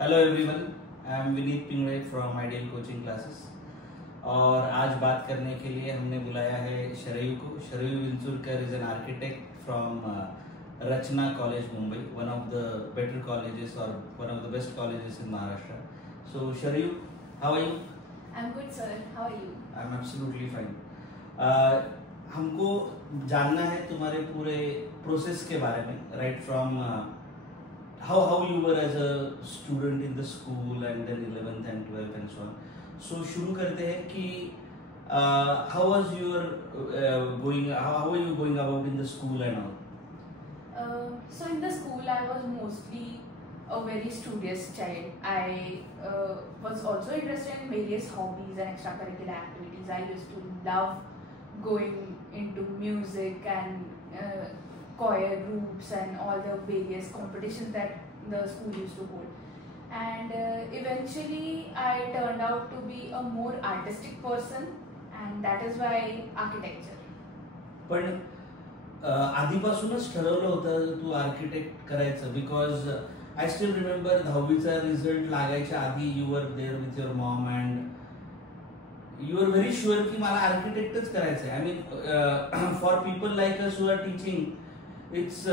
Hello everyone, I am Vineet Pingle from ideal coaching classes. और आज बात करने के लिए हमने बुलाया है शरयू को। Sharayu Vinchurkar is an architect from Rachana college Mumbai, one of the better colleges और one of the best colleges in Maharashtra. So Sharayu, how are you? I am good sir, how are you? I am absolutely fine. हमको जानना है तुम्हारे पूरे process के बारे में, right from how you were as a student in the school and then 11th and 12th and so on. So शुरू करते हैं कि how was your how were you going about in the school and all? So in the school I was mostly a very studious child. I was also interested in various hobbies and extracurricular activities. I used to love going into music and choir groups and all the various competitions that the school used to hold. And eventually I turned out to be a more artistic person, and that is why architecture. पण आधीपासूनच ठरवलं होतं तू architect करायचं? Because I still remember 10वीचा result लागायच्या आधी you were there with your mom and you are very sure की मला आर्किटेक्टच करायचंय. I mean for people like us who are teaching, it's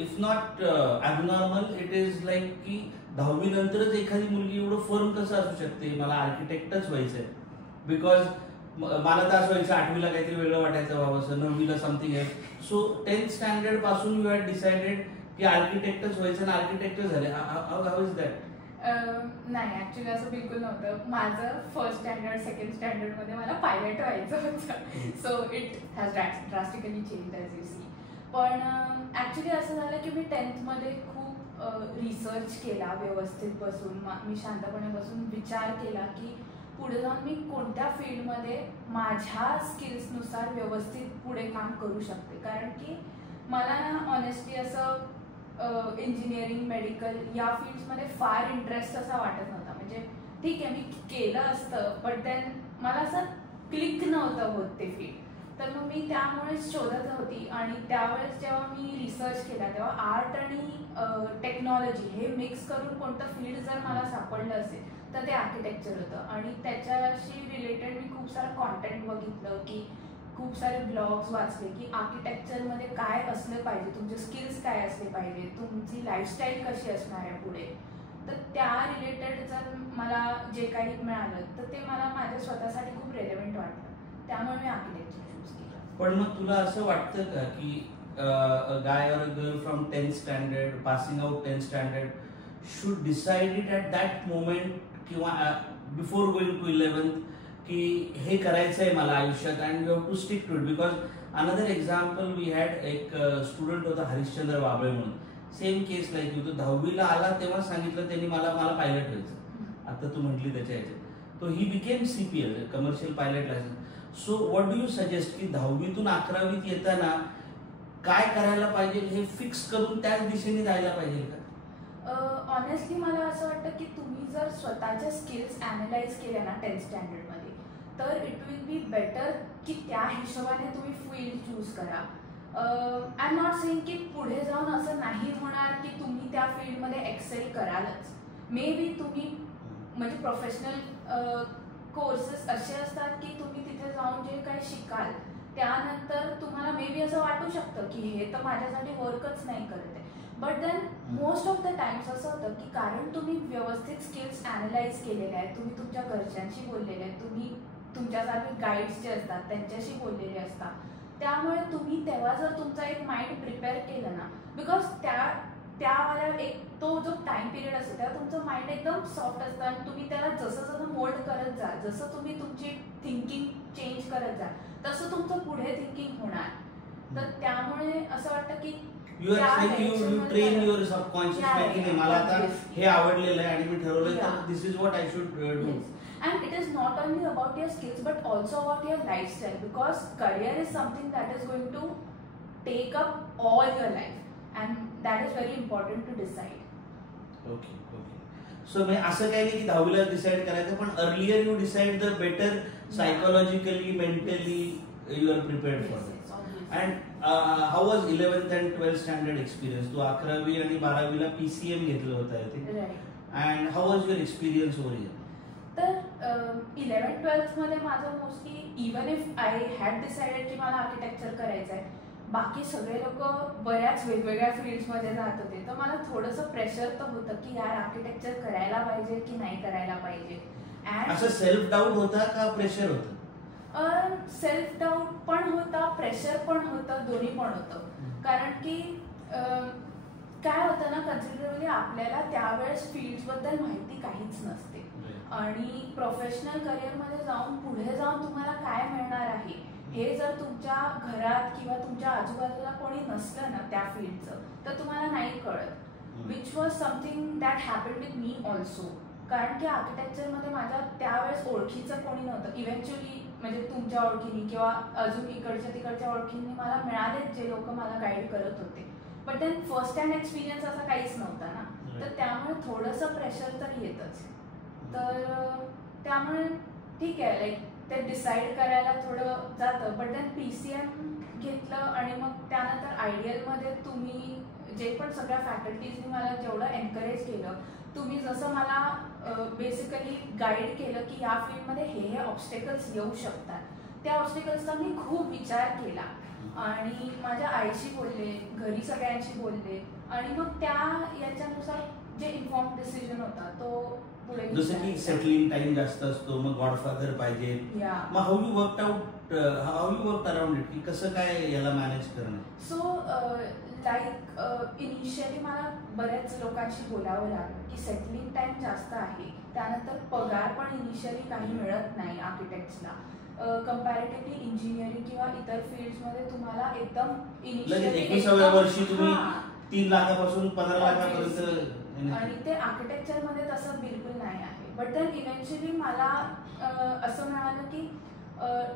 if not abnormal, it is like की 10वी नंतरच एखादी मुलगी एवढं फर्म कसं असू शकते मला आर्किटेक्टच व्हायचंय. बिकॉज मला तर असं व्हायचं 8वीला काहीतरी वेगळं वाटायचं बाबाचं, 9वीला समथिंग आहे. सो 10th स्टँडर्ड पासून यू हॅड डिसाइडेड की आर्किटेक्टच व्हायचं आणि आर्किटेक्टच झाले. How is that? नाही, ऍक्च्युली असं बिलकुल नव्हतं. माझं फर्स्ट स्टँडर्ड सेकंड स्टँडर्ड मध्ये मला पायलट व्हायचं होतं. So it has drastically change as you see. पण ॲक्च्युली असं झालं की मी 10th मध्ये खूप रिसर्च केला, व्यवस्थित बसून मी शांतपणे बसून विचार केला की पुढे जाऊन मी कोणत्या फील्डमध्ये माझ्या स्किल्सनुसार व्यवस्थित पुढे काम करू शकते. कारण की मला ना ऑनेस्टली असं इंजिनिअरिंग, मेडिकल या फील्ड्समध्ये फार इंटरेस्ट असा वाटत नव्हता. म्हणजे ठीक आहे, मी केलं असतं, बट देन मला असं क्लिक नव्हतं होत ते फील्ड. तर मग मी त्यामुळेच शोधत होती. आणि त्यावेळेस जेव्हा मी रिसर्च केला तेव्हा आर्ट आणि टेक्नॉलॉजी हे मिक्स करून कोणतं फील्ड जर मला सापडलं असेल तर ते आर्किटेक्चर होतं. आणि त्याच्याशी रिलेटेड मी खूप सारं कॉन्टेंट बघितलं, की खूप सारे ब्लॉग्स वाचले की आर्किटेक्चरमध्ये काय असलं पाहिजे, तुमचे स्किल्स काय असले पाहिजे, तुमची लाईफस्टाईल कशी असणार आहे पुढे. तर त्या रिलेटेड जर मला जे काही मिळालं तर ते मला माझ्या स्वतःसाठी खूप रेलेव्हंट वाटलं. त्यामुळे मी आर्किटेक्चर चूज केलं. पण मग तुला असं वाटतं का की guy or girl from 10th standard, passing out 10th standard should decide it at that moment किंवा बिफोर गोइंग टू 11th की हे करायचं आहे मला आयुष्यात and you have to stick to it? Because another example we had, एक student होता हरिश्चंद्र बाबळे म्हणून, सेम केस लाईक यू. तो 10वीला आला तेव्हा सांगितलं त्यांनी मला पायलट व्हायचं. आता तू म्हटली त्याच्या ह्याच्यात तो he became CPL, commercial pilot licence. So what do you suggest की 10वीतून 11वीत येताना काय करायला पाहिजे हे फिक्स करून त्याच दिशेने जायला पाहिजे का? ऑनेस्टली मला असं वाटतं की तुम्ही जर स्वतःच्या स्किल्स ॲनालाइज केल्या ना 10th स्टँडर्डमध्ये, तर इट विल बी बेटर की त्या हिशोबाने तुम्ही फील्ड चूज करा. आय एम नॉट सेइंग की पुढे जाऊन असं नाही होणार की तुम्ही त्या फील्डमध्ये एक्सेल करालच. मे बी तुम्ही म्हणजे प्रोफेशनल कोर्सेस असे असतात की तुम्ही तिथे जाऊन जे काही शिकाल त्यानंतर तुम्हाला मे बी असं वाटू शकतं की हे तर माझ्यासाठी वर्कच नाही करत आहे. But then most of the times असं होतं की कारण तुम्ही व्यवस्थित स्किल्स ॲनालाइज केलेले आहेत, तुम्ही तुमच्या घरच्यांशी बोललेले आहेत, तुम्ही तुमच्यासारखे गाईड्स जे असतात त्यांच्याशी बोललेले असतात, त्यामुळे तुम्ही तेव्हा जर तुमचा एक माइंड प्रिपेअर केलं ना, बिकॉज त्यावाला एक तो जो टाइम पिरियड असतो तेव्हा तुमचं माइंड एकदम सॉफ्ट असतं आणि तुम्ही त्याला जसं जसं मोल्ड करत जा, जसं तुम्ही तुमची थिंकिंग चेंज करत जा तसं तुमचं पुढे थिंकिंग होणार. तर त्यामुळे असं वाटतं की you train your subconscious mind की मला आता हे आवडलेलं आहे आणि मी ठरवलंय तर this is what I should do. And it is not only about your skills but also about your lifestyle, because career is something that is going to take up all your life and that is very important to decide. Okay. So मी असं काही नाही की 10वीला decide करायचं, पण earlier you decide the better psychologically, mentally you are prepared for it. And how was 11th and 12th standard experience? तू 11वी आणि 12वीला PCM घेतलं होतं. And how was your experience over here? तर 11th-12th मध्ये माझं mostly even if I had decided की मला आर्किटेक्चर करायचं आहे, बाकी सगळे लोक बऱ्याच वेगवेगळ्या फील्ड्समध्ये जात होते, तर मला थोडंसं प्रेशर तर होतं की यार आर्किटेक्चर करायला पाहिजे की नाही करायला पाहिजे. असं सेल्फ डाऊट होता का प्रेशर होतं? सेल्फ डाऊट पण होता, प्रेशर पण होतं, दोन्ही पण होतं. कारण की काय होतं ना, कन्सिडरेबली आपल्याला त्यावेळेस फील्ड्सबद्दल माहिती काहीच नसते आणि प्रोफेशनल करिअरमध्ये जाऊन पुढे जाऊन तुम्हाला काय मिळणार आहे हे जर तुमच्या घरात किंवा तुमच्या आजूबाजूला कोणी नसलं ना त्या फील्डचं, तर तुम्हाला नाही कळत. Which was something that happen with me also. कारण की आर्किटेक्चरमध्ये माझ्या त्यावेळेस ओळखीचं कोणी नव्हतं. इव्हेंच्युअली म्हणजे तुमच्या ओळखीने किंवा अजून इकडच्या तिकडच्या ओळखीने मला मिळालेच जे लोक मला गाईड करत होते, but then first hand experience असा काहीच नव्हता ना, तर त्यामुळे थोडंसं प्रेशर तर येतच. तर त्यामुळे ठीक आहे, लाईक ते डिसाईड करायला थोडं जातं. बट देन PCM घेतलं आणि मग त्यानंतर आयडियलमध्ये तुम्ही जे पण सगळ्या फॅकल्टीजनी मला जेवढं एनकरेज केलं, तुम्ही जसं मला बेसिकली गाईड केलं की या फील्डमध्ये हे ऑब्स्टेकल्स येऊ शकतात, त्या ऑब्स्टेकल्सचा मी खूप विचार केला आणि माझ्या आईशी बोलले, घरी सगळ्यांशी बोलले आणि मग त्या याच्यानुसार जे इन्फॉर्म डिसिजन होता तो पुढे. जसं की सेटलिंग टाइम जास्त असतो, मग गॉडफादर पाहिजे, मग how you work around it, की कसं काय याला मॅनेज करणं? सो लाईक इनिशियली मला बऱ्याच लोकांशी बोलावं लागलं की सेटलिंग टाइम जास्त आहे, त्यानंतर पगार पण इनिशियली काही मिळत नाही आर्किटेक्ट्सला. कंपॅरेटिव्हली इंजिनिअरिंग किंवा इतर फील्ड्समध्ये तुम्हाला एकदम इनिशियली 21व्या वर्षी तुम्ही 3 लाखापासून 15 लाखापर्यंत, आणि ते आर्किटेक्चरमध्ये तसं बिलकुल नाही आहे. बट देन इव्हेंच्युअली मला असं मिळालं की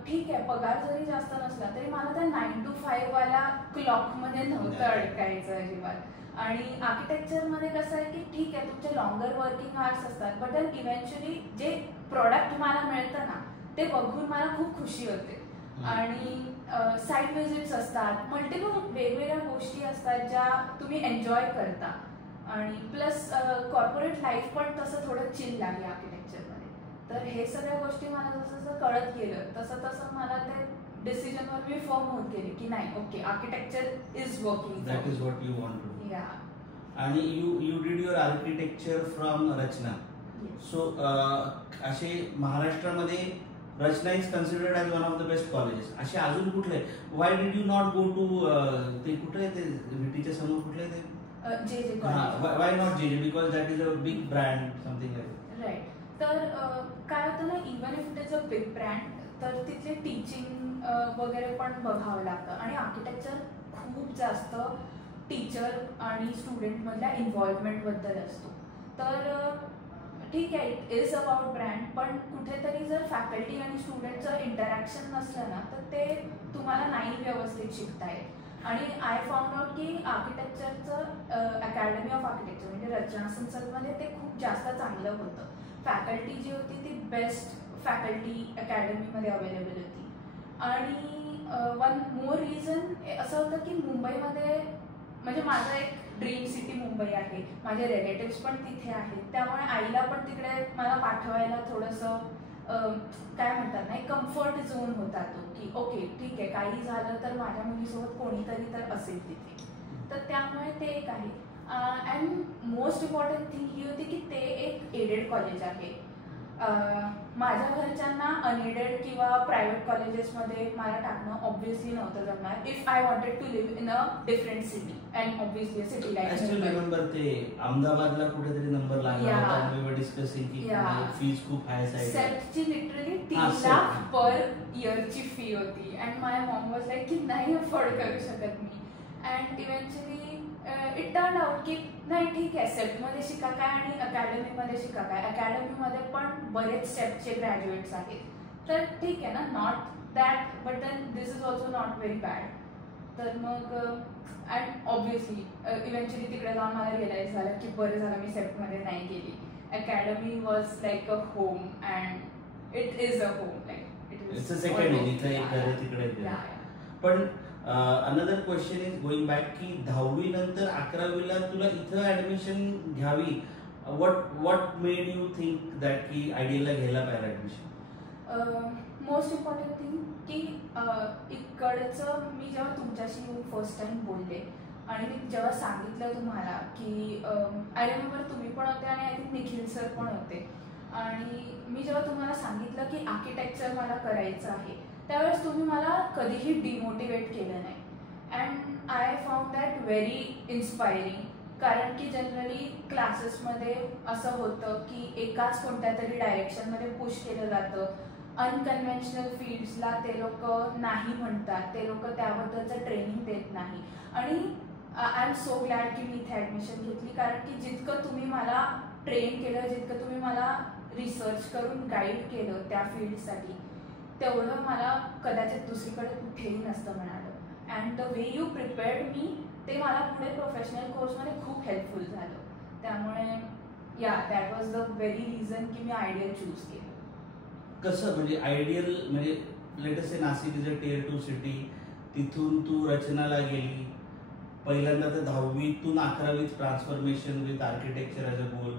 ठीक आहे, पगार जरी जास्त नसला तरी मला त्या 9 to 5 वाला क्लॉकमध्ये नव्हतं अडकायचं अजिबात. आणि आर्किटेक्चरमध्ये कसं आहे की ठीक आहे तुमचे लॉंगर वर्किंग आवर्स असतात, बट देन इव्हेंच्युअली जे प्रोडक्ट मला मिळतं ना ते बघून मला खूप खुशी होते. आणि साईट व्हिजिट्स असतात, मल्टिपल वेगवेगळ्या गोष्टी असतात ज्या तुम्ही एन्जॉय करता. आणि प्लस कॉर्पोरेट लाईफ पण तसं थोडं चिल लागली आर्किटेक्चरमध्ये. तर हे सगळ्या गोष्टी मला जसं जसं कळत गेलं तसं तसं मला ते डिसिजनवर मी फॉर्म होत गेले की नाही, okay, architecture is working, that is what you want to do. Ya. आणि you did your architecture from Rachana. So असे महाराष्ट्रामध्ये Rachana is considered as one of the best colleges. असे अजून कुठले? Why did you not go to ते कुठे ते VTच्या समोर कुठले ते JJ कॉलेज? Why not JJ? Because that is a big brand, something like. Right. तर काय होतं ना, even if it is a big brand, तर तिथले टीचिंग वगैरे पण बघावं लागतं आणि आर्किटेक्चर खूप जास्त टीचर आणि स्टुडंटमधल्या इन्व्हॉल्वमेंटबद्दल असतो. तर ठीक आहे, इट इज अबाउट ब्रँड, पण कुठेतरी जर फॅकल्टी आणि स्टुडंटचं इंटरॅक्शन नसलं ना तर ते तुम्हाला नाही व्यवस्थित शिकता येत. आणि आय फाउंड आउट की आर्किटेक्चरचं अकॅडमी ऑफ आर्किटेक्चर म्हणजे रचना संसदमध्ये ते खूप जास्त चांगलं होतं. फॅकल्टी जी होती ती बेस्ट फॅकल्टी अकॅडमीमध्ये अवेलेबल होती. आणि वन मोर रिझन असं होतं की मुंबईमध्ये म्हणजे माझं एक ड्रीम सिटी मुंबई आहे, माझे रिलेटिव्स पण तिथे आहेत, त्यामुळे आईला पण तिकडे मला पाठवायला थोडंसं काय म्हणतात ना, एक कम्फर्ट झोन होता तो की ओके ठीक आहे, काही झालं तर माझ्या मुलीसोबत कोणीतरी तर असेल तिथे. तर त्यामुळे ते एक आहे. And most important thing he होती की ते एक एडेड कॉलेज आहे. माझ्या घरच्यांना अनएडेड किंवा प्रायव्हेट कॉलेजेसमध्ये मला टाकणं ऑब्व्हियसली नव्हतं जमणार if I wanted to live in a different city and obviously a city like. I still remember ते अहमदाबादला कुठेतरी नंबर लागला होता, वी वर डिस्कसिंग की फीज खूप हाय साईड. सेटची लिटरली 3 लाख पर इयरची फी होती and my mom was like की नाही अफोर्ड करू शकत मी. And eventually it turn out की नाही ठीक आहे, सेटमध्ये शिका काय आणि अकॅडमीमध्ये शिका काय. अकॅडमीमध्ये पण बरेच स्टेपचे ग्रॅज्युएट्स आहेत, तर ठीक आहे ना, not that, but then this is also not very bad. तर मग अँड ऑब्व्हियसली इव्हेंच्युअली तिकडे जाऊन मला रिअलाइज झालं की बरं झालं मी सेटमध्ये नाही गेली. Academy was like a home and it is a home, like it's a second home, इथं एक घर तिकडे. पण another question is going back की 10वी नंतर 11वीला तुला इथं ऍडमिशन घ्यावी what made you think that की आयडियलला घ्यायला पाहिजे ॲडमिशन? मोस्ट इम्पॉर्टंट थिंग की इकडचं मी जेव्हा तुमच्याशी येऊन फर्स्ट टाइम बोलले आणि मी जेव्हा सांगितलं तुम्हाला की आय रिमेंबर तुम्ही पण होते आणि आय थिंक निखिल सर पण होते, आणि मी जेव्हा तुम्हाला सांगितलं की आर्किटेक्चर मला करायचं आहे त्यावेळेस तुम्ही मला कधीही डिमोटिवेट केलं नाही. And I found that very inspiring. कारण की जनरली क्लासेसमध्ये असं होतं की एकाच कोणत्या तरी डायरेक्शनमध्ये पुश केलं जातं. अनकन्व्हेन्शनल फील्ड्सला ते लोक नाही म्हणतात, ते लोक त्याबद्दलचं ट्रेनिंग देत नाही. आणि आय एम सो ग्लॅड की मी इथे ॲडमिशन घेतली, कारण की जितकं तुम्ही मला ट्रेन केलं, जितकं तुम्ही मला रिसर्च करून गाईड केलं त्या फील्डसाठी, तेवढं मला कदाचित दुसरीकडे कुठेही नसतं मिळालं. And the way you prepared me, ते मला पुढे प्रोफेशनल कोर्समध्ये खूप हेल्पफुल झालं. त्यामुळे yeah that was the very reason की मी आयडियल चूज केलं. कसं म्हणजे आयडियल म्हणजे let us say Nashik is a Tier 2 city, तिथून तू रचनाला गेली, पहिल्यांदा तर 10वीतून 11वीत transformation with architecture as a goal,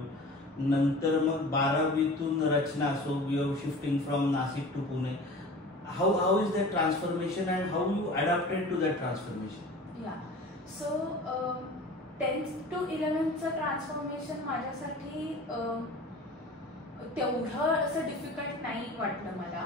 नंतर मग 12वीतून Rachana, so you are shifting from Nashik to Pune. How is that transformation and how you adapted to that transformation? Yeah so 10th to 11thचं ट्रान्सफॉर्मेशन माझ्यासाठी तेवढं असं डिफिकल्ट नाही वाटलं मला.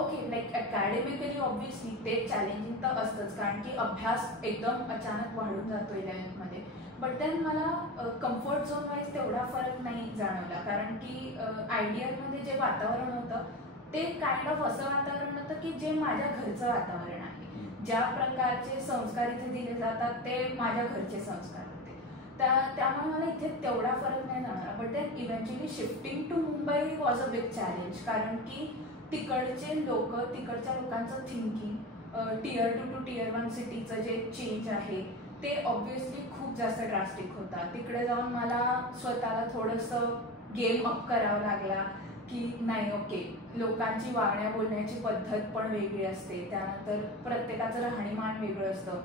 ओके, लाईक अकॅडमिकली ऑब्व्हियसली ते चॅलेंजिंग तर असतंच, कारण की अभ्यास एकदम अचानक वाढून जातो 11thमध्ये. बट देन मला कम्फर्ट झोन वाईज तेवढा फरक नाही जाणवला, कारण की आयडियलमध्ये जे वातावरण होतं ते काइंड ऑफ असं वातावरण होतं की जे माझ्या घरचं वातावरण आहे. ज्या प्रकारचे संस्कार इथे दिले जातात ते माझ्या घरचे संस्कार होते. त्यामुळे मला इथे तेवढा फरक नाही जाणवला. But then eventually shifting to Mumbai was a big challenge, कारण की तिकडचे लोक, तिकडच्या लोकांचं थिंकिंग, Tier 2 to Tier 1 सिटीचं जे चेंज आहे ते ऑब्व्हियसली खूप जास्त ड्रास्टिक होता. तिकडे जाऊन मला स्वतःला थोडंसं गेम अप करावं लागला की नाही, ओके, लोकांची वागण्या बोलण्याची पद्धत पण वेगळी असते, त्यानंतर प्रत्येकाचं राहणीमान वेगळं असतं,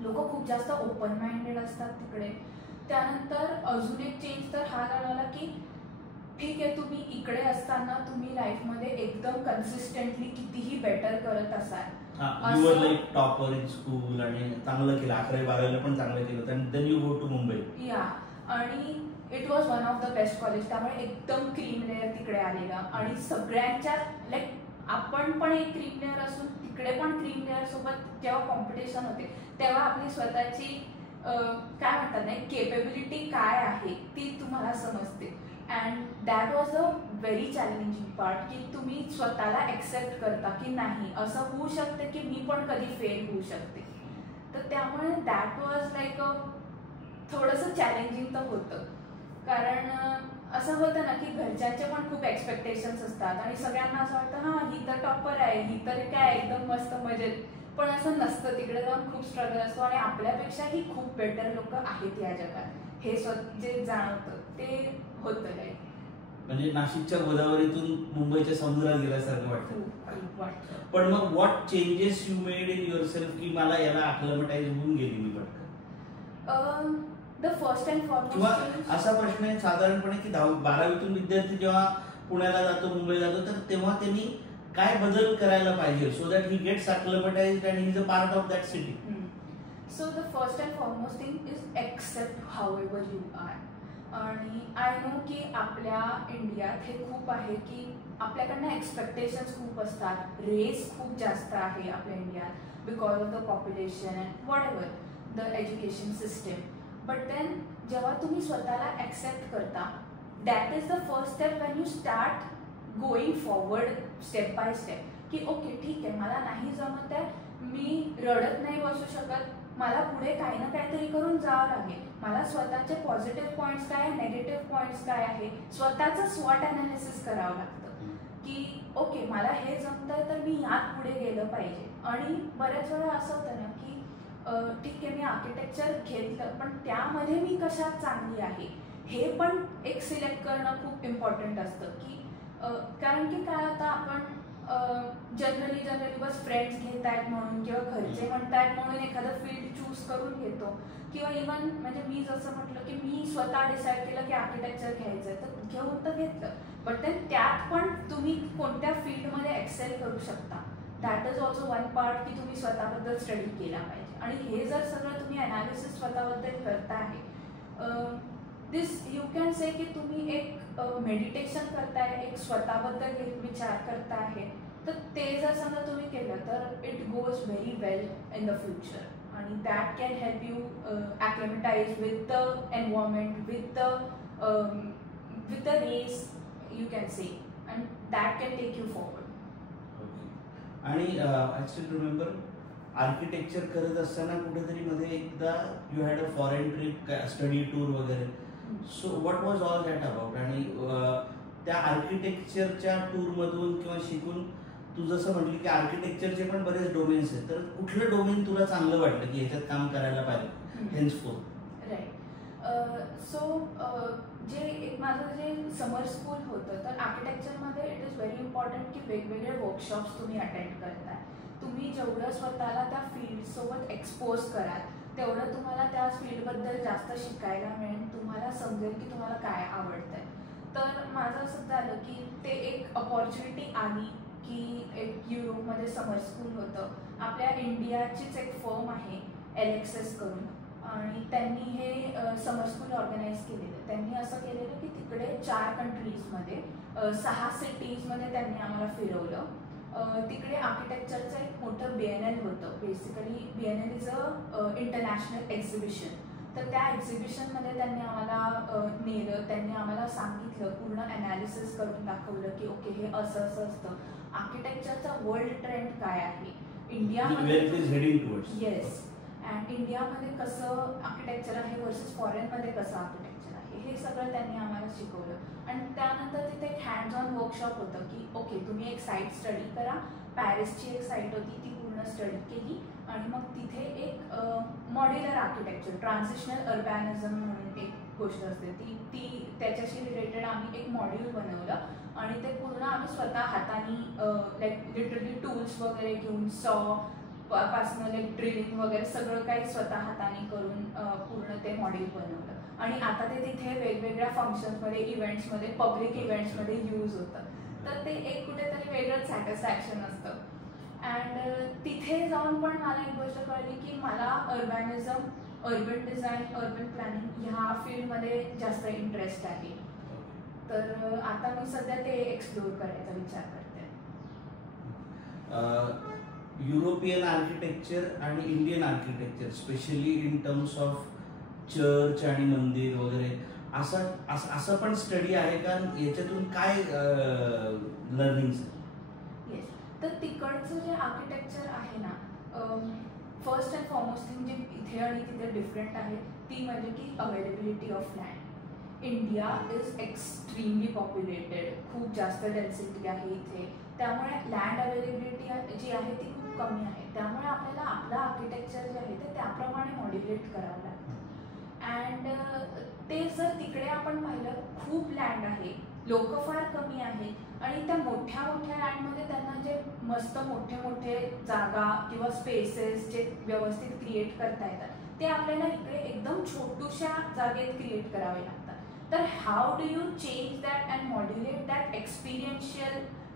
लोक खूप जास्त ओपन माइंडेड असतात तिकडे. त्यानंतर अजून एक चेंज तर हा जाणवला की ठीक आहे, तुम्ही इकडे असताना तुम्ही लाईफमध्ये एकदम कन्सिस्टंटली कितीही बेटर करत असाल, you were like topper in school आणि चांगलं केलं, 11वी-12वीला पण चांगलं केलं, and then you go to Mumbai. Yeah, आणि it was one of the best college, त्यामुळे एकदम क्रीम लेअर तिकडे आलेलं. आणि सगळ्यांच्या लाईक आपण पण एक क्रीम लेअर असून तिकडे पण क्रीम लेअर सोबत जेव्हा कॉम्पिटिशन होते तेव्हा आपली स्वतःची काय म्हणतात नाही केपेबिलिटी काय आहे ती तुम्हाला समजते. And that was a very challenging part, की तुम्ही स्वतःला ॲक्सेप्ट करता की नाही, असं होऊ शकते की मी पण कधी फेल होऊ शकते. तर त्यामुळे दॅट वॉज लाईक थोडंसं चॅलेंजिंग तर होतं, कारण असं होतं ना की घरच्यांचे पण खूप एक्सपेक्टेशन्स असतात आणि सगळ्यांना असं वाटतं हां ही तर टॉपर आहे, ही तर काय एकदम मस्त मजेत, पण असं नसतं. तिकडे जाऊन खूप स्ट्रगल असतो आणि आपल्यापेक्षाही खूप बेटर लोक आहेत या जगात, हे जे जाणवतं ते होतं. काय म्हणजे नाशिकच्या गोदावरीतून मुंबईच्या समुद्रात गेल्यासारखं वाटतं. पण मग what changes you made in your self की मला याला अक्लमटाईज होऊन गेली मी पटकन? द फर्स्ट अँड फॉरमोस्ट, किंवा असा प्रश्न आहे साधारणपणे की 12वीतून विद्यार्थी जेव्हा पुण्याला जातो, मुंबईला जातो, तर तेव्हा त्यांनी काय बदल करायला पाहिजे so that he gets acclimatized and he is a part of that city? So the first and foremost thing is accept however you are. आणि आय नो की आपल्या इंडियात हे खूप आहे की आपल्याकडनं एक्सपेक्टेशन्स खूप असतात, रेस खूप जास्त आहे आपल्या इंडियात because of the population and whatever the education system. But then जेव्हा तुम्ही स्वतःला ॲक्सेप्ट करता, that is the first step when you start going forward step by step, की ओके ठीक आहे, मला नाही जमत आहे, मी रडत नाही बसू शकत, मला पुढे काही ना काहीतरी करून जावं लागेल. मला स्वतःचे पॉझिटिव्ह पॉईंट्स काय आहे, नेगेटिव्ह पॉईंट्स काय आहे, स्वतःचं स्वॉट ॲनालिसिस करावं लागतं की ओके मला हे जमतंय तर मी यात पुढे गेलं पाहिजे. आणि बऱ्याच वेळा असं होतं ना की ठीक आहे मी आर्किटेक्चर घेतलं, पण त्यामध्ये मी कशात चांगली आहे हे पण एक सिलेक्ट करणं खूप इम्पॉर्टंट असतं. की कारण की काय आता आपण जनरली बस फ्रेंड्स घेत आहेत म्हणून किंवा घरचे म्हणतायत म्हणून एखादं फील्ड चूज करून घेतो. किंवा इव्हन म्हणजे मी जसं म्हटलं की मी स्वतः डिसाईड केलं की आर्किटेक्चर घ्यायचं तर घेऊन तर घेतलं, बट देन त्यात पण तुम्ही कोणत्या फील्डमध्ये एक्सेल करू शकता, that is also one part की तुम्ही स्वतःबद्दल स्टडी केला पाहिजे. आणि हे जर सगळं तुम्ही अनालिसिस स्वतःबद्दल करता आहे, दिस यू कॅन से की तुम्ही एक मेडिटेशन करताय, एक स्वतःबद्दल एक विचार करता आहे, तर ते जर समजा तुम्ही केलं तर it goes very well in the future. आणि that can help you acclimatize with the environment, with the race you can say, and that can take you forward. आणि आय स्टिल रिमेंबर आर्किटेक्चर करत असताना कुठेतरी मध्ये एकदा you had a foreign trip, study tour वगैरे. So what was all that about? आणि त्या आर्किटेक्चरच्या टूरमधून किंवा शिकून तू जसं म्हटली की आर्किटेक्चरचे पण बरेच डोमेन्स आहेत, तर कुठलं डोमेन तुला चांगलं वाटलं की ह्याच्यात काम करायला पाहिजे हेन्सफोर्थ? राईट. सो जे एक माझं जे समर स्कूल होतं, तर आर्किटेक्चरमध्ये इट इज व्हेरी इम्पॉर्टंट की वेगवेगळे वर्कशॉप्स तुम्ही अटेंड करताय. तुम्ही जेवढं स्वतःला त्या फील्डसोबत एक्सपोज कराल तेवढं तुम्हाला त्या फील्डबद्दल जास्त शिकायला मिळेल, तुम्हाला समजेल की तुम्हाला काय आवडतंय. तर माझं असं झालं की ते एक अपॉर्च्युनिटी आली की एक युरोपमध्ये समर स्कूल होतं. आपल्या इंडियाचीच एक फर्म आहे LXS करून, आणि त्यांनी हे समर स्कूल ऑर्गनाईज केलेलं. त्यांनी असं केलेलं की तिकडे 4 कंट्रीजमध्ये 6 सिटीजमध्ये त्यांनी आम्हाला फिरवलं. तिकडे आर्किटेक्चरचं एक मोठं BNL होतं. Basically BNL is a international exhibition. तर त्या एक्झिबिशनमध्ये त्यांनी आम्हाला नेलं, त्यांनी आम्हाला सांगितलं, पूर्ण ॲनालिसिस करून दाखवलं की ओके हे असं असं असतं. आर्किटेक्चरचा वर्ल्ड ट्रेंड काय आहे इंडियामध्ये, येस, अँड इंडियामध्ये कसं आर्किटेक्चर आहे वर्सेस फॉरेनमध्ये कसं आर्किटेक्चर आहे, हे सगळं त्यांनी आम्हाला शिकवलं. आणि त्यानंतर तिथे एक हँड्स ऑन वर्कशॉप होतं की ओके तुम्ही एक साईट स्टडी करा. पॅरिसची एक साईट होती, ती पूर्ण स्टडी केली. आणि मग तिथे एक मॉड्युलर आर्किटेक्चर, ट्रान्झिशनल अर्बॅनिझम म्हणून एक गोष्ट असते, ती त्याच्याशी रिलेटेड आम्ही एक मॉड्यूल बनवलं. आणि ते पूर्ण आम्ही स्वतः हाताने लाईक लिटरली टूल्स वगैरे घेऊन पासनं लाईक ड्रिलिंग वगैरे सगळं काही स्वतः हाताने करून पूर्ण ते मॉड्यूल बनवलं. आणि आता ते तिथे वेगवेगळ्या फंक्शन्समध्ये, इव्हेंट्समध्ये, पब्लिक इव्हेंट्समध्ये यूज होतं. तर ते एक कुठेतरी वेगळंच सॅटिस्फॅक्शन असतं. अँड तिथे जाऊन पण मला एक गोष्ट कळली की मला अर्बॅनिझम, अर्बन डिझाईन, अर्बन प्लॅनिंग ह्या फील्डमध्ये जास्त इंटरेस्ट आहे. तर आता मी सध्या ते एक्सप्लोर करायचा विचार करते. युरोपियन आर्किटेक्चर आणि Indian architecture specially in terms of church आणि मंदिर वगैरे असं पण स्टडी आहे का? याच्यातून काय लर्निंग? येस. तर तिकडचं जे आर्किटेक्चर आहे ना, फर्स्ट अँड फॉरमोस्ट थिंग जे इथे आणि तिथे डिफरंट आहे ती म्हणजे की availability of land. India is extremely populated, खूप जास्त डेन्सिटी आहे इथे, त्यामुळे लँड अवेलेबिलिटी जी आहे ती खूप कमी आहे. त्यामुळे आपल्याला आपलं आर्किटेक्चर जे आहे ते त्याप्रमाणे मॉड्युलेट करावं लागतं. अँड ते जर तिकडे आपण पाहिलं खूप लँड आहे, लोक फार कमी आहेत, आणि त्या मोठ्या मोठ्या लँडमध्ये त्यांना जे मस्त मोठे मोठे जागा किंवा स्पेसेस जे व्यवस्थित क्रिएट करता येतात ते आपल्याला इकडे एकदम छोटूशा जागेत क्रिएट करावे लागतात. तर how do you change that and modulate that experiential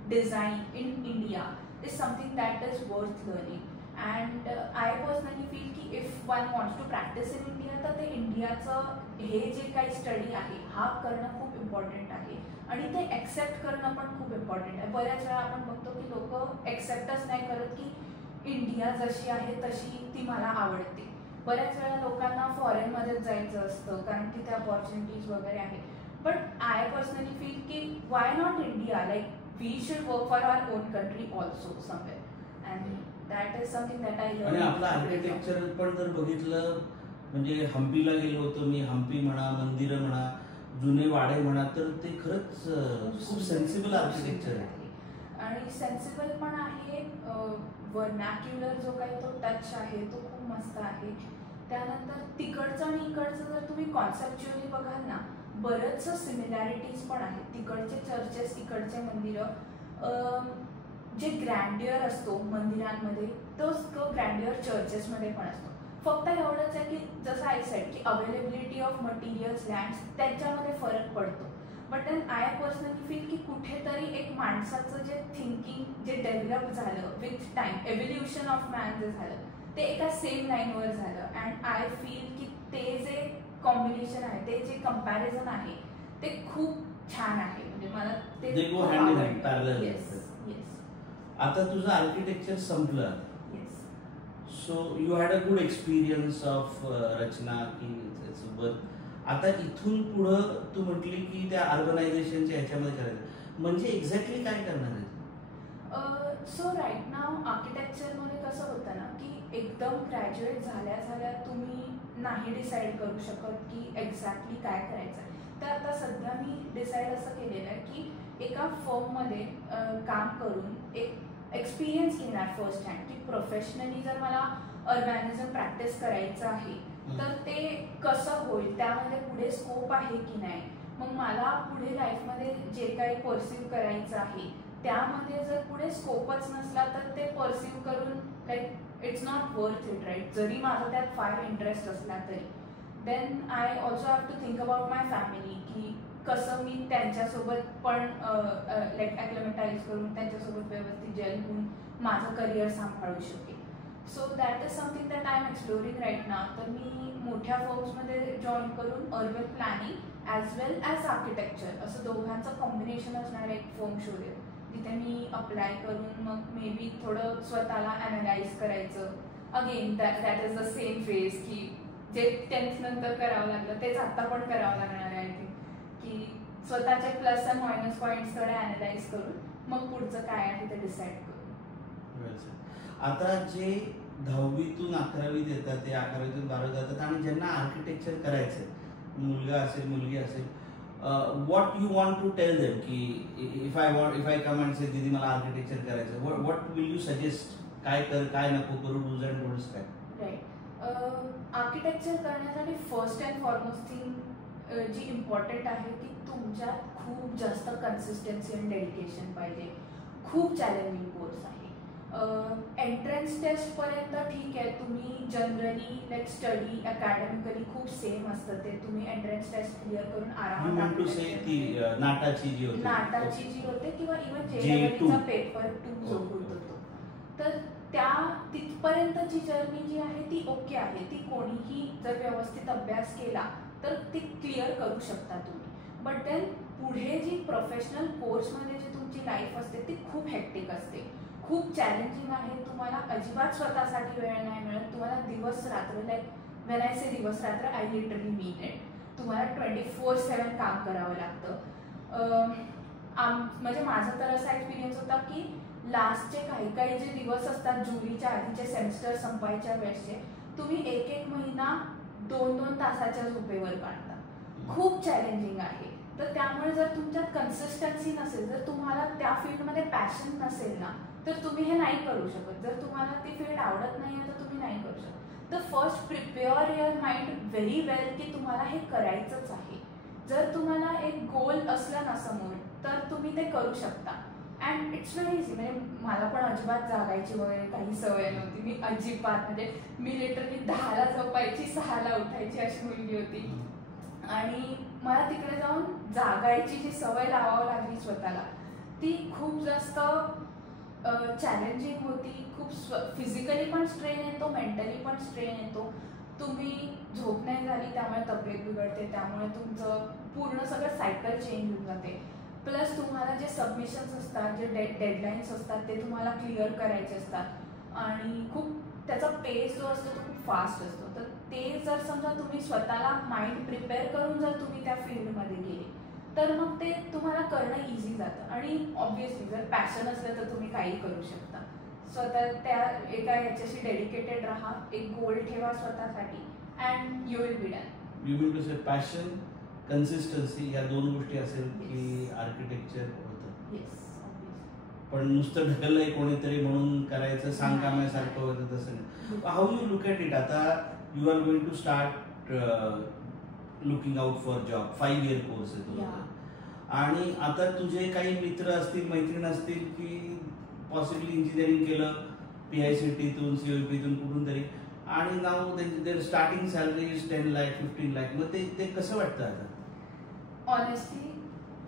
design in India is something that is worth learning. And I personally feel की if one wants to practice in India तर ते इंडियाचं हे जे काही स्टडी आहे हा करणं खूप इम्पॉर्टंट आहे. आणि ते ॲक्सेप्ट करणं पण खूप इम्पॉर्टंट आहे. बऱ्याच वेळा आपण बघतो की लोक ॲक्सेप्टच नाही करत की इंडिया जशी आहे तशी ती मला आवडते. बऱ्याच वेळा लोकांना फॉरेनमध्येच जायचं असतं कारण की त्या अपॉर्च्युनिटीज वगैरे आहेत. बट आय पर्सनली फील की why not India, like we should work for our own country also somewhere. And that is something that I learn. आणि आपलं आर्किटेक्चर पण जर बघितलं म्हणजे हम्पीला गेलो होतो मी, हम्पी म्हणा, मंदिरं म्हणा, जुने वाडे म्हणा, तर ते खरंच खूप सेन्सिबल आर्किटेक्चर आहे. आणि सेन्सिबल पण आहे. वर्नॅक्युलर जो काही तो टच आहे तो खूप मस्त आहे. त्यानंतर तिकडचं आणि इकडचं जर तुम्ही कॉन्सेप्च्युअली बघाल ना, बरंचसं सिमिलॅरिटीज पण आहेत. तिकडचे चर्चेस, इकडचे मंदिरं, जे ग्रँड्युअर असतो मंदिरांमध्ये तो ग्रँड्युअर चर्चेसमध्ये पण असतो. फक्त एवढंच आहे की जसं आय सेड की अवेलेबिलिटी ऑफ मटेरियल्स लँड्स त्याच्यामध्ये फरक पडतो. But then I personally feel की कुठेतरी एक माणसाचं जे थिंकिंग जे डेव्हलप झालं with time, evolution of man जे झालं ते एका सेम लाईनवर झालं. अँड आय फील की ते जे कॉम्बिनेशन आहे, ते जे कंपॅरिझन आहे ते खूप छान आहे. म्हणजे मला ते They go hand in hand, parallel. Yes yes. आता तुझं आर्किटेक्चर संपलं, so you had a good experience of Rachana की आता इथून पुढं तू म्हटली की त्या अर्बनायझेशनच्या ह्याच्यामध्ये करायचं, म्हणजे एक्झॅक्टली काय करणार आहे? सो राईट नाव आर्किटेक्चरमध्ये कसं होतं ना की एकदम ग्रॅज्युएट झाल्या तुम्ही नाही डिसाईड करू शकत की एक्झॅक्टली काय करायचं आहे. तर आता सध्या मी डिसाईड असं केलेलं आहे की एका फर्ममध्ये काम करून एक एक्सपिरियन्स घेणार फर्स्ट हँड की प्रोफेशनली जर मला अर्बॅनिझम प्रॅक्टिस करायचं आहे तर ते कसं होईल, त्यामध्ये पुढे स्कोप आहे की नाही, मग मला पुढे लाईफमध्ये जे काही परसिव्ह करायचं आहे त्यामध्ये जर पुढे स्कोपच नसला तर ते परसिव्ह करून like it's not worth it right. जरी माझा त्यात फार इंटरेस्ट असला तरी. Then I also have to think about my family की कसं मी त्यांच्यासोबत पण लाईक ॲक्लिमेटाईज करून त्यांच्यासोबत व्यवस्थित जेल होऊन माझं करिअर सांभाळू शकेल. So that is something that I am exploring right now. तर मी मोठ्या फर्म्समध्ये जॉईन करून urban planning as well as architecture असं दोघांचं कॉम्बिनेशन असणारं एक फर्म शोधेल जिथे मी अप्लाय करून मग मे बी थोडं स्वतःला ॲनालाइज करायचं. Again that is the same phase की जे 10th नंतर करावं लागलं तेच आत्ता पण करावं लागणार आहे. आय थिंक की स्वतःचे प्लस अँड मायनस पॉईंट्स थोडे ॲनालाइज करून मग पुढचं काय आहे ते डिसाईड करून. आता जे 10वीतून 11वीत येतात ते 11वीतून 12वीत जातात आणि ज्यांना आर्किटेक्चर करायचं, मुलगा असेल मुलगी असेल, what you want to tell them की if I come and say दीदी मला आर्किटेक्चर करायचं, व्हॉट विल यू सजेस्ट, काय कर काय नको करू, डूज अँड डोंट्स काय? राईट. आर्किटेक्चर करण्यासाठी फर्स्ट अँड फॉरमोस्ट थिंग जी इम्पॉर्टंट आहे की तुमच्यात खूप जास्त कन्सिस्टन्सी आणि डेडिकेशन पाहिजे. खूप चॅलेंजिंग कोर्स आहे. एंट्रन्स टेस्टपर्यंत ठीक आहे, तुम्ही जनरली लाईक स्टडी अकॅडमिकली खूप सेम असतं ते, तुम्ही एंट्रन्स टेस्ट क्लिअर करून आरामात नाटाची जी होते किंवा इव्हन जेईईचा पेपर 2 जो होतो तर त्या तिथपर्यंतची जर्नी जी आहे ती ओके आहे. ती कोणीही जर व्यवस्थित अभ्यास केला तर ती क्लिअर करू शकता तुम्ही. बट देन पुढे जी प्रोफेशनल कोर्समध्ये जी तुमची लाईफ असते ती खूप हेक्टिक असते, खूप चॅलेंजिंग आहे. तुम्हाला अजिबात स्वतःसाठी वेळ नाही मिळत. तुम्हाला दिवस रात्र लाईक व्हेन आय से दिवस रात्र आय लिटरली मीन इट. तुम्हाला 24/7 काम करावं लागतं. म्हणजे माझा तर असा एक्सपिरियन्स होता की लास्टचे काही जे दिवस असतात जुलीच्या आधीचे सेमिस्टर संपायच्या वेळेसचे, तुम्ही एक महिना 2-2 तासाच्या झोपेवर काढता. खूप चॅलेंजिंग आहे. तर त्यामुळे जर तुमच्यात कन्सिस्टन्सी नसेल, जर तुम्हाला त्या फील्डमध्ये पॅशन नसेल ना तर तुम्ही हे नाही करू शकत. जर तुम्हाला ती फील्ड आवडत नाही आहे तर तुम्ही नाही करू शकत. तर first prepare your mind very well की तुम्हाला हे करायचंच आहे. जर तुम्हाला एक गोल असला ना समोर तर तुम्ही ते करू शकता. And it's very easy. म्हणजे मला पण अजिबात जागायची वगैरे काही सवय नव्हती. मी अजिबात म्हणजे मी लिटरली 10ला झोपायची 6ला उठायची अशी मुलगी होती. आणि मला तिकडे जाऊन जागायची जी सवय लावावं लागली स्वतःला ती खूप जास्त चॅलेंजिंग होती. खूप फिजिकली पण स्ट्रेन येतो, मेंटली पण स्ट्रेन येतो. तुम्ही झोप नाही झाली त्यामुळे तब्येत बिघडते, त्यामुळे तुमचं पूर्ण सगळं सायकल चेंज होऊन जाते. प्लस तुम्हाला जे सबमिशन्स असतात, जे डेडलाईन्स असतात ते तुम्हाला क्लिअर करायचे असतात आणि खूप त्याचा पेस जो असतो तो खूप फास्ट असतो. तर ते जर समजा तुम्ही स्वतःला माइंड प्रिपेअर करून जर तुम्ही त्या फील्डमध्ये गेले तर मग ते तुम्हाला करणं इझी जातं. आणि ऑब्व्हियसली जर पॅशन असलं तर तुम्ही काही करू शकता. स्वतः त्या एका याच्याशी डेडिकेटेड राहा, एक गोल ठेवा स्वतःसाठी and you will be done. You mean to say passion, consistency या 2 गोष्टी असेल की आर्किटेक्चर होतं. येस. पण नुसतं ढकललंय कोणीतरी म्हणून करायचं सांगकाम्यासारखं होतं तसं नाही. How you look at it? आता you are going to start looking out for job, 5 year course आहे तुझा. आणि आता तुझे काही मित्र असतील, मैत्रीण असतील की पॉसिबली इंजिनिअरिंग केलं PICTतून COEPतून कुठून तरी, आणि now their starting salary is 10 lakh 15 lakh. मग ते कसं वाटतं आता? ऑनेस्टली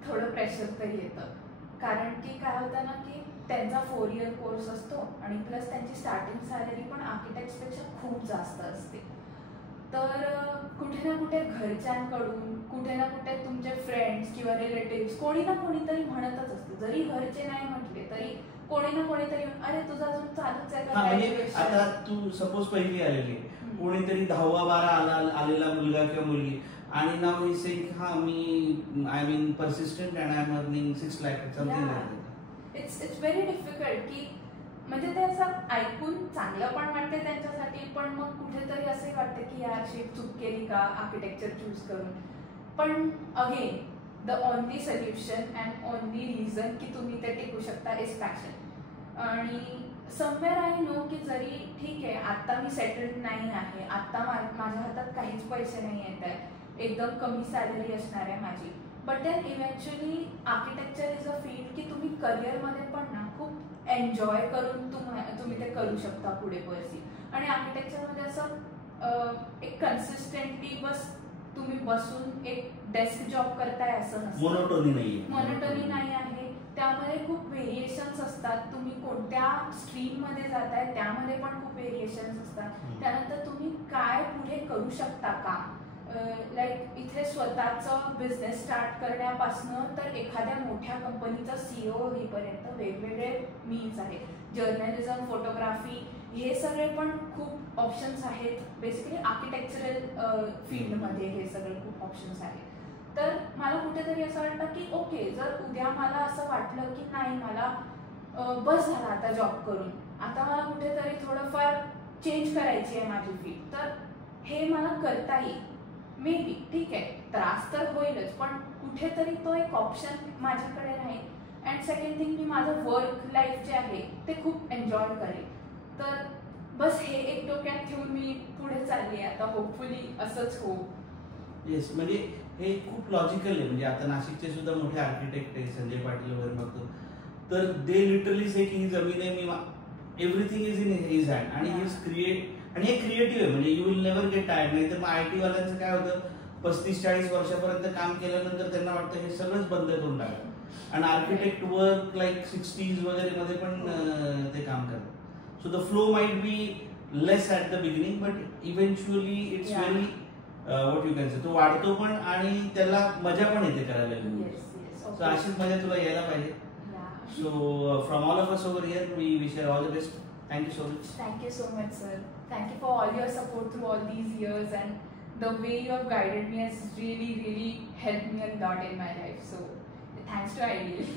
थोडं प्रेशर तरी येतं, कारण की काय होतं ना की त्यांचा 4 इयर कोर्स असतो आणि प्लस त्यांची स्टार्टिंग सॅलरी पण आर्किटेक्ट्सपेक्षा खूप जास्त असते. तर कुठे ना कुठे घरच्यांकडून, कुठे ना कुठे तुमचे फ्रेंड्स किंवा रिलेटिव्स कोणी ना कोणीतरी म्हणतच असते, जरी घरचे नाही म्हटले तरी कोणी ना कोणीतरी अरे तुझं अजून चालूच आहे का म्हणजे graduation? आता तू सपोज पहिली आलेली, कोणीतरी 10वा 12 आलेला मुलगा किंवा मुलगी, आणि नाव ही सेइंग हा मी I mean persistent and I am earning 6 lakh something like that. It's very difficult की म्हणजे ते असं ऐकून चांगलं पण वाटते त्यांच्यासाठी, पण मग कुठेतरी असंही वाटतं की यार शेप चूक केली का आर्किटेक्चर चूज करून. पण again the only solution and only reason की तुम्ही ते टिकू शकता इज पॅशन. आणि समवेअर आय नो की जरी ठीक आहे आत्ता मी सेटल्ड नाही आहे, आत्ता माझ्या हातात काहीच पैसे नाही येत आहे, एकदम कमी सॅलरी असणार आहे माझी, but then eventually architecture is a field की तुम्ही करिअरमध्ये पण ना खूप एन्जॉय करून तुम्ही ते करू शकता पुढे पर्सी. आणि आर्किटेक्चरमध्ये असं एक कन्सिस्टंटली बस तुम्ही बसून एक डेस्क जॉब करताय असं नसतं, मोनोटोनी नाही आहे. त्यामध्ये खूप व्हेरिएशन्स असतात, तुम्ही कोणत्या स्ट्रीममध्ये जाताय त्यामध्ये पण खूप व्हेरिएशन्स असतात. त्यानंतर तुम्ही काय पुढे करू शकता का, लाईक इथे स्वतःचं बिझनेस स्टार्ट करण्यापासनं तर एखाद्या मोठ्या कंपनीचा CEO होईपर्यंत वेगवेगळे मीन्स आहेत. जर्नलिझम, फोटोग्राफी, हे सगळे पण खूप ऑप्शन्स आहेत. बेसिकली आर्किटेक्चरल फील्डमध्ये हे सगळे खूप ऑप्शन्स आहेत. तर मला कुठेतरी असं वाटतं की ओके, जर उद्या मला असं वाटलं की नाही मला बस झाला आता जॉब करून, आता मला कुठेतरी थोडंफार चेंज करायची आहे माझी फील्ड, तर हे मला करता येईल. मे बी ठीक आहे त्रास तर होईलच, पण कुठेतरी तो एक ऑप्शन माझ्याकडे राहील. अँड सेकंड थिंग, मी माझं वर्क लाईफ जे आहे ते खूप एन्जॉय करेल. तर बस हे एक डोक्यात ठेवून मी पुढे चालली आहे आता, होपफुली असंच हो. येस, म्हणजे हे खूप लॉजिकल आहे. म्हणजे आता नाशिकचे सुद्धा मोठे आर्किटेक्ट आहे, संजय पाटील वगैरे बघतो, तर दे लिटरली से की ही जमीन आहे, मी everything is in his hand, आणि ही इज क्रिएट, आणि हे क्रिएटिव्ह आहे. म्हणजे you will never get tired. नाही तर मग IT वाल्यांचं काय होतं, 35-40 वर्षापर्यंत काम केल्यानंतर त्यांना वाटतं हे सगळंच बंद करून टाका. आणि आर्किटेक्ट वर्क लाईक 60s वगैरे मध्ये पण ते काम करतात. So the flow might be less at the beginning, but eventually it's very what you can से, तो वाढतो पण आणि त्याला मजा पण येते करायला. सो अशीच मजा तुला यायला पाहिजे. So from all of us over here we wish you all the best. Thank you so much. Thank you so much, sir. Thank you for all your support through all these years, and the way you have guided me has really, really helped me a lot in my life. So, thanks to Ideal.